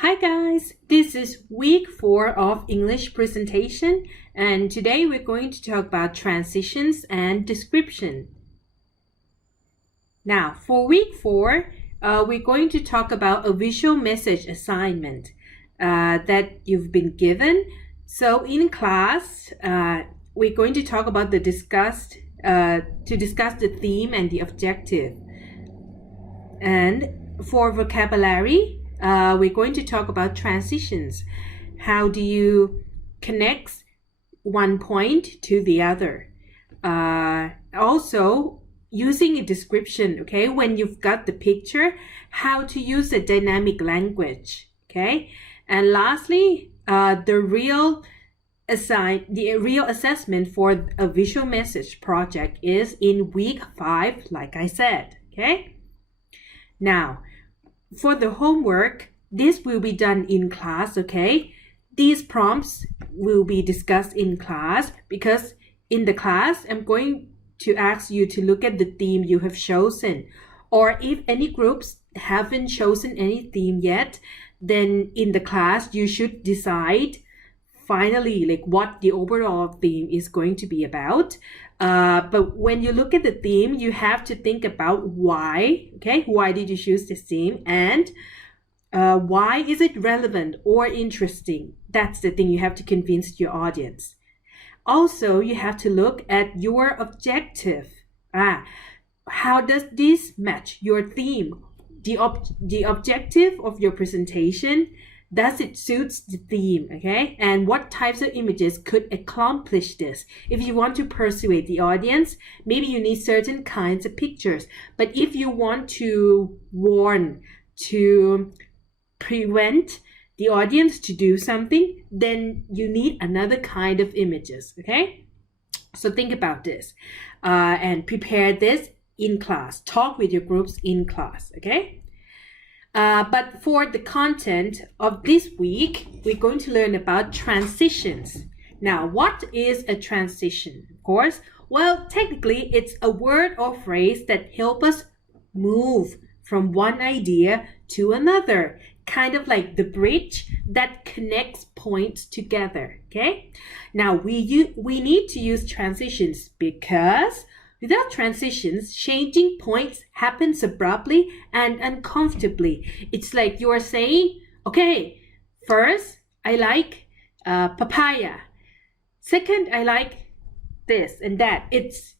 Hi guys, this is week 4 of English presentation and today we're going to talk about transitions and description. Now for week 4, we're going to talk about a visual message assignment that you've been given. So in class, we're going to talk about to discuss the theme and the objective. And for vocabulary, we're going to talk about transitions. How do you connect one point to the other? Also, using a description, okay? When you've got the picture, how to use a dynamic language, okay? And lastly, the real assessment for a visual message project is in week 5, like I said, okay? Now, for the homework, this will be done in class, okay? These prompts will be discussed in class because in the class, I'm going to ask you to look at the theme you have chosen. Or if any groups haven't chosen any theme yet, then in the class, you should decide finally like what the overall theme is going to be about. But when you look at the theme, you have to think about why, okay? Why did you choose this theme? And why is it relevant or interesting? That's the thing you have to convince your audience. Also, you have to look at your objective. How does this match your theme? The objective of your presentation, does it suits the theme, okay? And what types of images could accomplish this? If you want to persuade the audience, maybe you need certain kinds of pictures. But if you want to warn, to prevent the audience to do something, then you need another kind of images, okay? So think about this and prepare this in class. Talk with your groups in class, okay? But for the content of this week, we're going to learn about transitions. Now, what is a transition? Of course, well, technically, it's a word or phrase that help us move from one idea to another, kind of like the bridge that connects points together, okay? Now, we need to use transitions because without transitions, changing points happens abruptly and uncomfortably. It's like you're saying, okay, first, I like papaya. Second, I like this and that. It's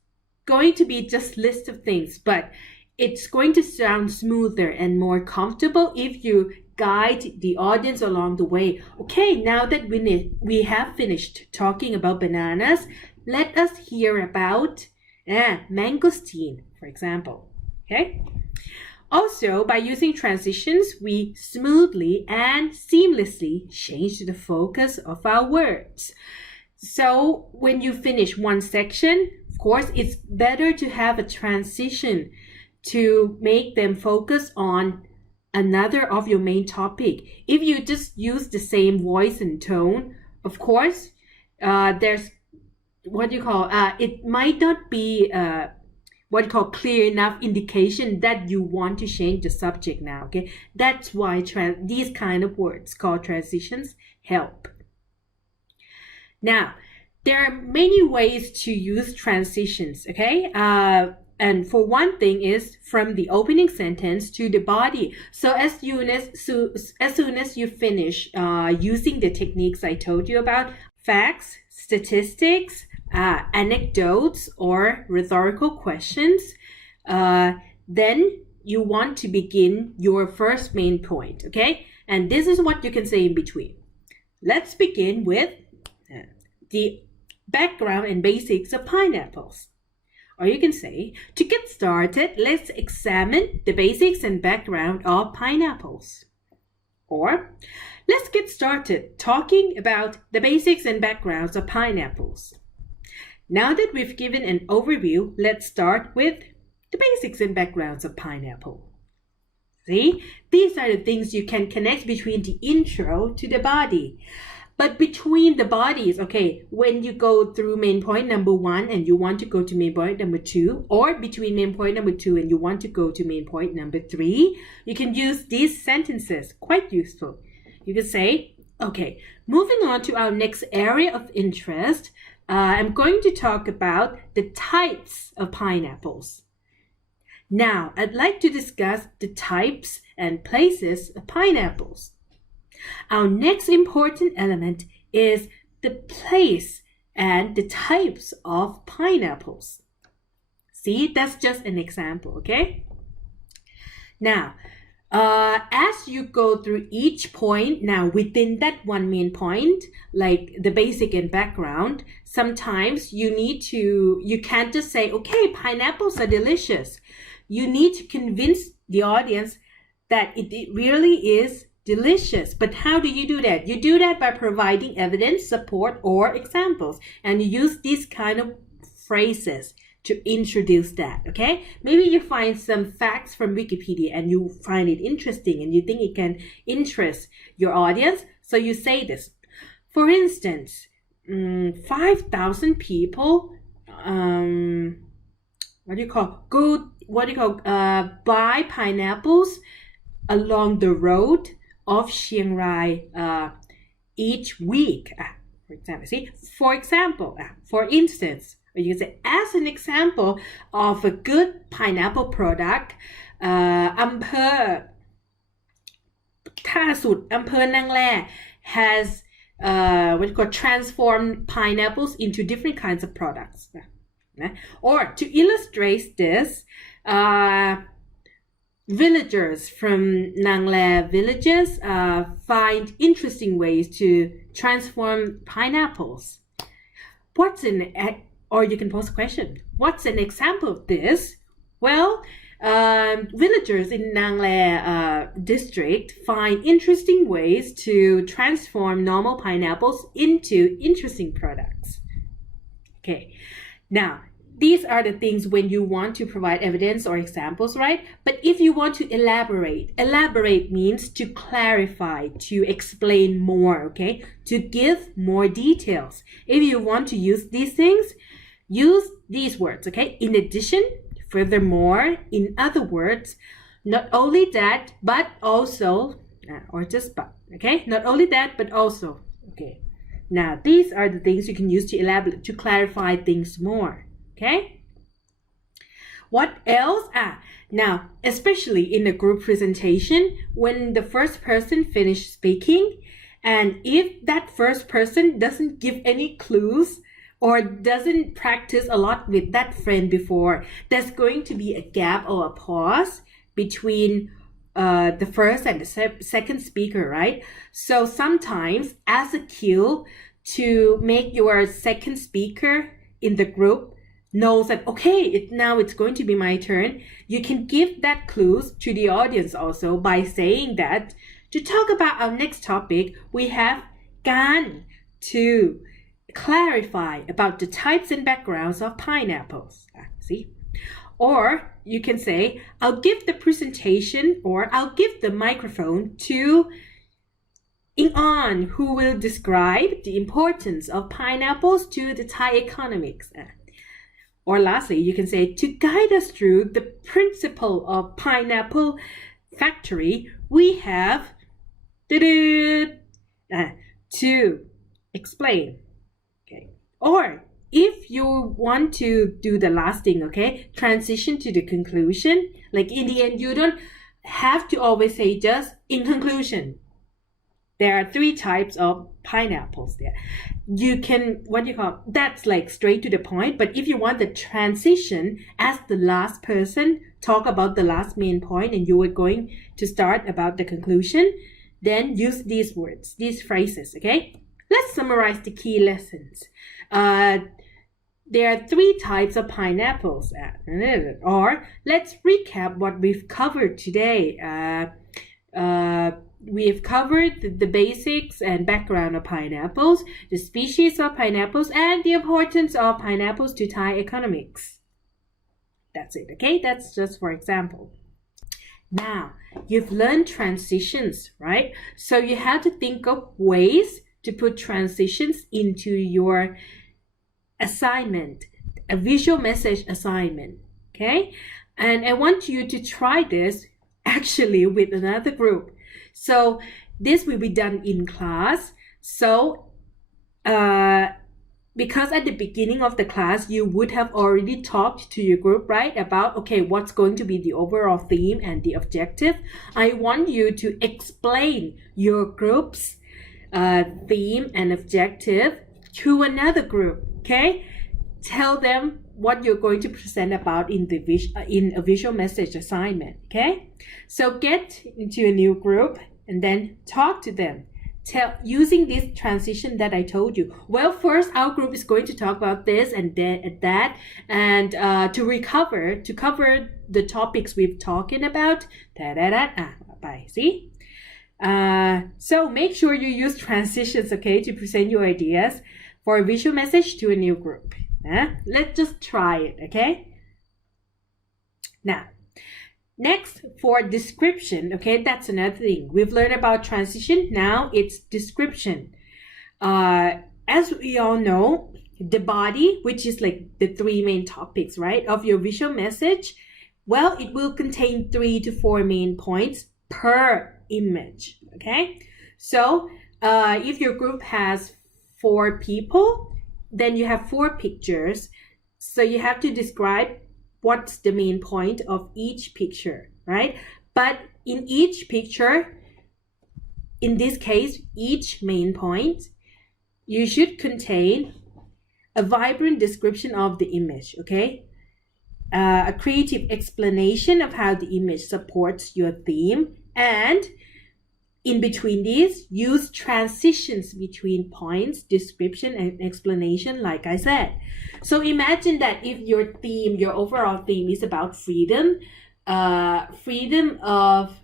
going to be just list of things, but it's going to sound smoother and more comfortable if you guide the audience along the way. Okay, now that we have finished talking about bananas, let us hear about mangosteen, for example, okay? Also, by using transitions, we smoothly and seamlessly change the focus of our words. So when you finish one section, of course, it's better to have a transition to make them focus on another of your main topic. If you just use the same voice and tone, of course, there's it might not be clear enough indication that you want to change the subject now, okay? That's why these kind of words called transitions help. Now, there are many ways to use transitions, okay? And for one thing is from the opening sentence to the body. So as soon as you finish using the techniques I told you about, facts, statistics, anecdotes or rhetorical questions, then you want to begin your first main point, okay? And this is what you can say in between. Let's begin with the background and basics of pineapples. Or you can say, to get started, let's examine the basics and background of pineapples. Or, let's get started talking about the basics and backgrounds of pineapples. Now that we've given an overview, let's start with the basics and backgrounds of pineapple. See, these are the things you can connect between the intro to the body. But between the bodies, okay, when you go through main point number 1 and you want to go to main point number 2, or between main point number 2 and you want to go to main point number 3, you can use these sentences, quite useful. you could say, okay, moving on to our next area of interest, I'm going to talk about the types of pineapples. Now, I'd like to discuss the types and places of pineapples. Our next important element is the place and the types of pineapples. See, that's just an example, okay? Now, as you go through each point, now within that one main point, like the basic and background, sometimes you can't just say, okay, pineapples are delicious. You need to convince the audience that it really is delicious. But how do you do that? You do that by providing evidence, support, or examples. And you use these kind of phrases to introduce that, okay? Maybe you find some facts from Wikipedia and you find it interesting and you think it can interest your audience. So you say this. For instance, 5,000 people, buy pineapples along the road of Chiang Rai each week. For instance, or you can say, as an example of a good pineapple product, อำเภอท่าสุดอำเภอนางแล has transformed pineapples into different kinds of products. Or to illustrate this, villagers from Nang Le villages find interesting ways to transform pineapples. Or you can pose a question. What's an example of this? Well, villagers in Nang Le district find interesting ways to transform normal pineapples into interesting products. Okay, now these are the things when you want to provide evidence or examples, right? But if you want to elaborate means to clarify, to explain more, okay? To give more details. If you want to use these things, use these words, okay? In addition, furthermore, in other words, not only that, but also, or just but, okay? Not only that, but also, okay? Now, these are the things you can use to elaborate, to clarify things more. Okay, what else? Now, especially in a group presentation, when the first person finishes speaking, and if that first person doesn't give any clues or doesn't practice a lot with that friend before, there's going to be a gap or a pause between the first and the second speaker, right? So sometimes as a cue to make your second speaker in the group knows that, okay, now it's going to be my turn, you can give that clues to the audience also by saying that to talk about our next topic, we have การ to clarify about the types and backgrounds of pineapples. See? Or you can say, I'll give the presentation or I'll give the microphone to Ing On, who will describe the importance of pineapples to the Thai economics. Or lastly, you can say, to guide us through the principle of pineapple factory, we have to explain. Okay. Or if you want to do the last thing, okay, transition to the conclusion. Like in the end, you don't have to always say just in conclusion. There are 3 types of pineapples there. You can, that's like straight to the point. But if you want the transition as the last person, talk about the last main point and you were going to start about the conclusion, then use these words, these phrases, okay? Let's summarize the key lessons. There are 3 types of pineapples. Or let's recap what we've covered today. We have covered the basics and background of pineapples, the species of pineapples, and the importance of pineapples to Thai economics. That's it, okay? That's just for example. Now, you've learned transitions, right? So you have to think of ways to put transitions into your assignment, a visual message assignment, okay? And I want you to try this actually with another group. So this will be done in class. So because at the beginning of the class, you would have already talked to your group, right? About, okay, what's going to be the overall theme and the objective. I want you to explain your group's theme and objective to another group, okay? Tell them what you're going to present about in a visual message assignment, okay? So get into a new group and then talk to them. Using this transition that I told you. Well, first our group is going to talk about this and that, and to cover the topics we've talking about. Bye. See? So make sure you use transitions, okay, to present your ideas for a visual message to a new group. Let's just try it, okay? Now, next, for description, okay, that's another thing. We've learned about transition. Now it's description. As we all know, the body, which is like the three main topics, right, of your visual message, well, it will contain 3 to 4 main points per image, okay? So if your group has 4 people, then you have 4 pictures. So you have to describe what's the main point of each picture, right? But in each picture, in this case, each main point, you should contain a vibrant description of the image, okay? A creative explanation of how the image supports your theme, and in between these, use transitions between points, description, and explanation, like I said. So imagine that if your theme, your overall theme is about freedom, freedom of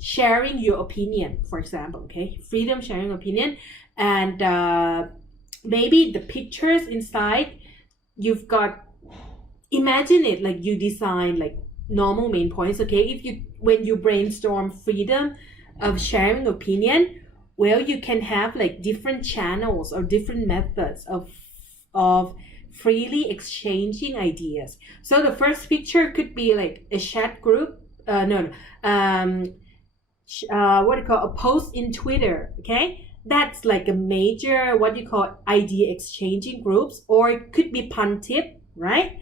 sharing your opinion, for example, okay? Freedom sharing opinion, and maybe the pictures inside, you've got, imagine it like you design like normal main points, okay? When you brainstorm freedom of sharing opinion, well, you can have like different channels or different methods of freely exchanging ideas. So the first picture could be like a chat group, what do you call, a post in Twitter, okay? That's like a major, what you call, idea exchanging groups, or it could be pun tip, right?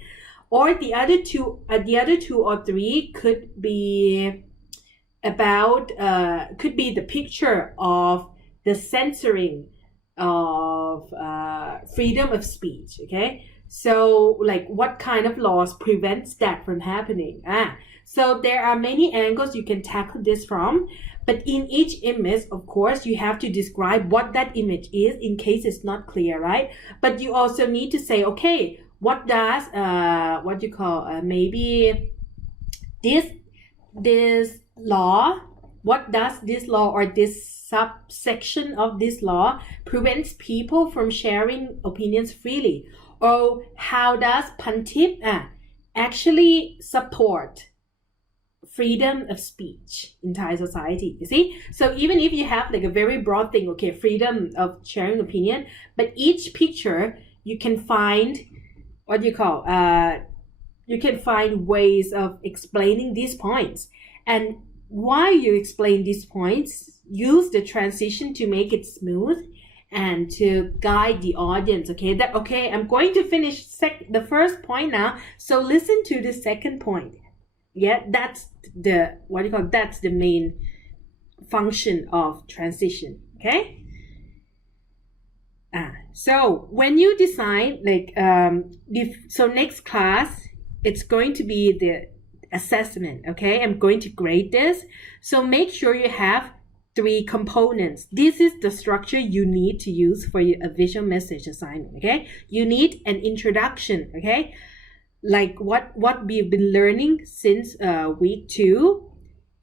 Or the other two or three could be about could be the picture of the censoring of freedom of speech, okay? So like what kind of laws prevents that from happening? So there are many angles you can tackle this from, but in each image, of course, you have to describe what that image is in case it's not clear, right? But you also need to say, okay, what does what you call maybe this law, what does this law or this subsection of this law prevents people from sharing opinions freely? Or how does Pantip actually support freedom of speech in Thai society? You see, so even if you have like a very broad thing, okay, freedom of sharing opinion, but each picture you can find what you call you can find ways of explaining these points. And while you explain these points, use the transition to make it smooth and to guide the audience, okay? That, okay, I'm going to finish the first point now, so listen to the second point. Yeah, that's the, what do you call it? That's the main function of transition, okay? So when you design, like, so next class, it's going to be the assessment, okay? I'm going to grade this. So make sure you have 3 components. This is the structure you need to use for a visual message assignment, okay? You need an introduction, okay? Like what we've been learning since week 2.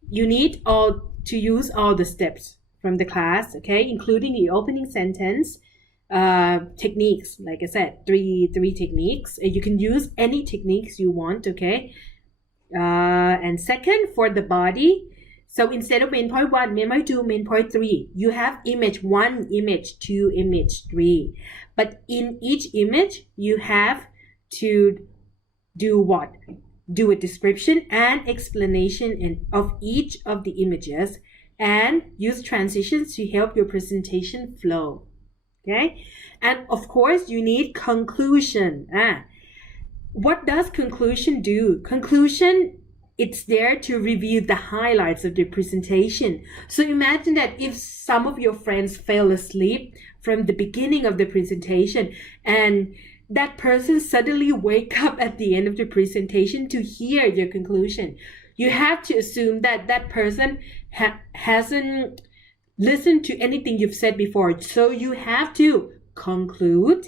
You need to use all the steps from the class, okay? Including the opening sentence, techniques, like I said, three techniques. You can use any techniques you want, okay? And second, for the body, so instead of main point 1, main point 2, main point 3, you have image 1, image 2, image 3. But in each image, you have to do what? Do a description and explanation of each of the images and use transitions to help your presentation flow. Okay, and of course you need conclusion. What does conclusion do? Conclusion, it's there to review the highlights of the presentation. So imagine that if some of your friends fell asleep from the beginning of the presentation and that person suddenly wake up at the end of the presentation to hear your conclusion, you have to assume that that person hasn't listened to anything you've said before. So you have to conclude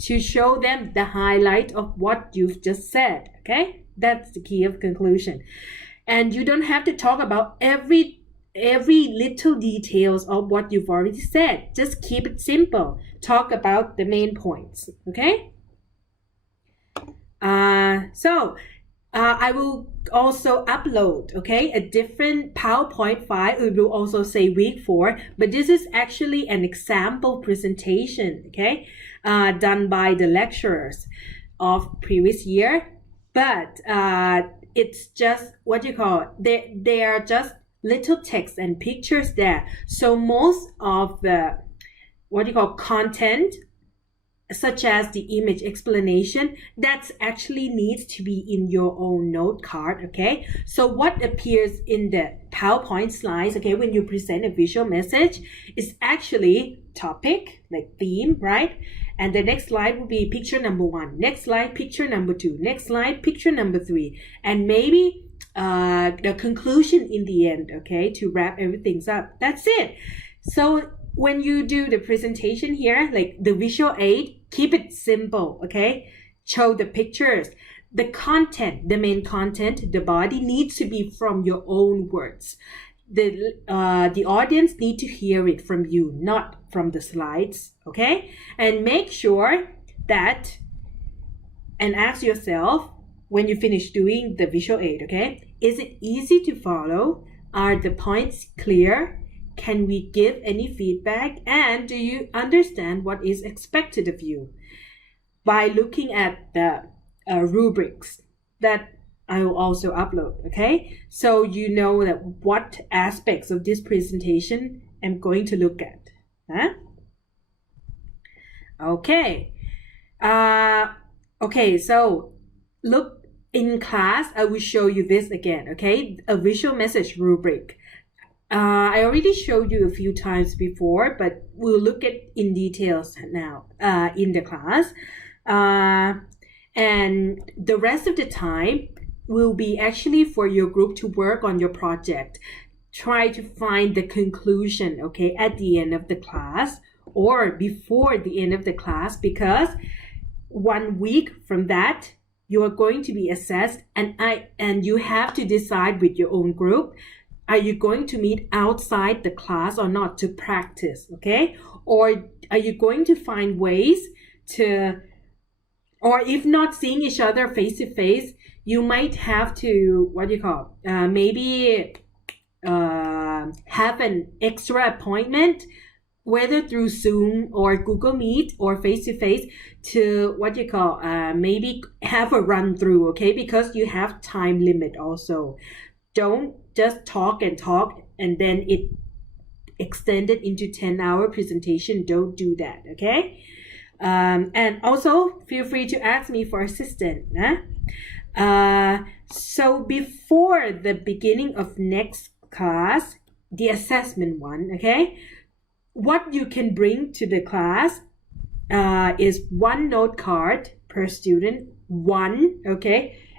to show them the highlight of what you've just said. Okay, that's the key of conclusion. And you don't have to talk about every little details of what you've already said. Just keep it simple. Talk about the main points. Okay. I will also upload, a different PowerPoint file. It will also say week 4, but this is actually an example presentation, done by the lecturers of previous year. But it's just they are just little text and pictures there. So most of the content, such as the image explanation, that actually needs to be in your own note card. So what appears in the PowerPoint slides, when you present a visual message, is actually topic, like theme, right? And the next slide will be picture number 1, next slide picture number 2, next slide picture number 3, and maybe the conclusion in the end, to wrap everything up. That's it. So when you do the presentation here, like the visual aid, keep it simple, show the pictures. The content, the main content, the body needs to be from your own words. The audience need to hear it from you, not from the slides, and make sure that, and ask yourself when you finish doing the visual aid, is it easy to follow? Are the points clear? Can we give any feedback? And do you understand what is expected of you? By looking at the rubrics that I will also upload, so you know that what aspects of this presentation I'm going to look at. So look in class, I will show you this again, a visual message rubric. I already showed you a few times before, but we'll look at in details now in the class. And the rest of the time will be actually for your group to work on your project. Try to find the conclusion, at the end of the class or before the end of the class, because 1 week from that, you are going to be assessed, and you have to decide with your own group. Are you going to meet outside the class or not to practice, Or are you going to find ways to, or if not seeing each other face to face, you might have to, maybe have an extra appointment, whether through Zoom or Google Meet or face to face, to maybe have a run through, because you have time limit also. Don't just talk and then it extended into 10-hour presentation. Don't do that, and also feel free to ask me for assistance. So before the beginning of next class, the assessment one, what you can bring to the class is 1 note card per student,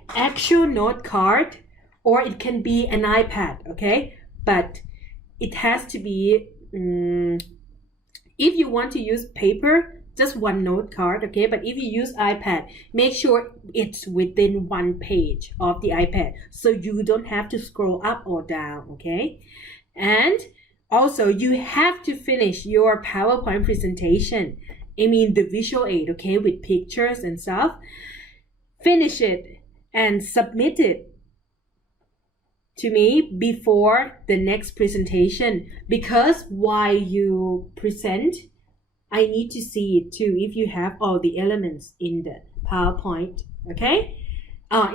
actual note card, or it can be an iPad, but it has to be, if you want to use paper, just 1 note card, but if you use iPad, make sure it's within 1 page of the iPad, so you don't have to scroll up or down, and also you have to finish your PowerPoint presentation, the visual aid, with pictures and stuff. Finish it and submit it to me before the next presentation, because while you present, I need to see it too, if you have all the elements in the PowerPoint,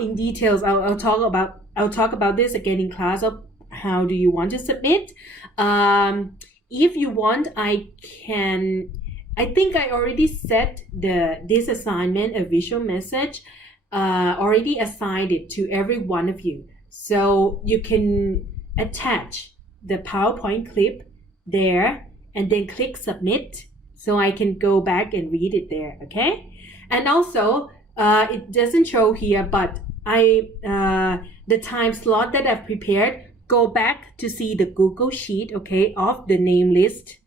in details. I'll talk about this again in class of how do you want to submit. If you want, I think I already set this assignment, a visual message, already assigned it to every one of you. So you can attach the PowerPoint clip there and then click submit, so I can go back and read it there, okay? And also, it doesn't show here, but the time slot that I've prepared, go back to see the Google Sheet, okay, of the name list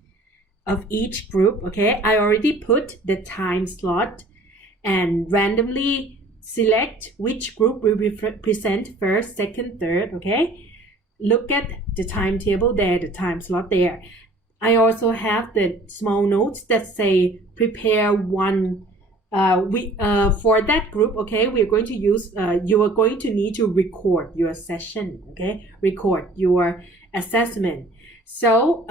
of each group, okay? I already put the time slot and randomly select which group will present first, second, third, okay? Look at the timetable there, the time slot there. I also have the small notes that say prepare one. For that group, okay, we are going to use, you are going to need to record your session, okay? Record your assessment. So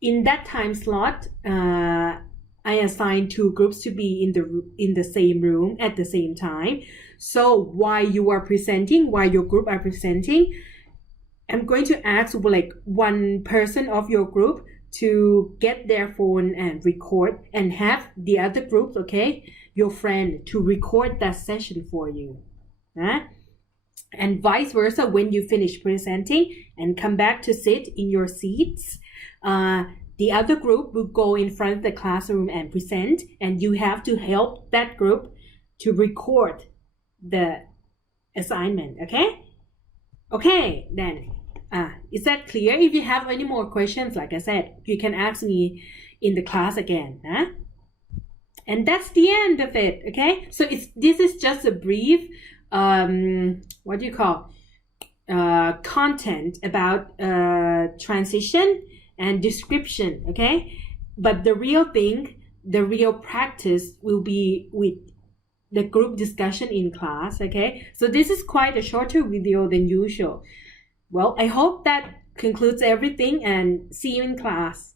in that time slot, I assigned 2 groups to be in the same room at the same time. So while you are presenting, while your group are presenting, I'm going to ask like one person of your group to get their phone and record, and have the other groups, okay, your friend, to record that session for you. And vice versa, when you finish presenting and come back to sit in your seats, the other group will go in front of the classroom and present, and you have to help that group to record the assignment, okay? Okay, then, is that clear? If you have any more questions, like I said, you can ask me in the class again. And that's the end of it, okay? So this is just a brief, what do you call, content about transition and description, okay? But the real thing, the real practice will be with the group discussion in class, okay? So this is quite a shorter video than usual. Well, I hope that concludes everything, and see you in class.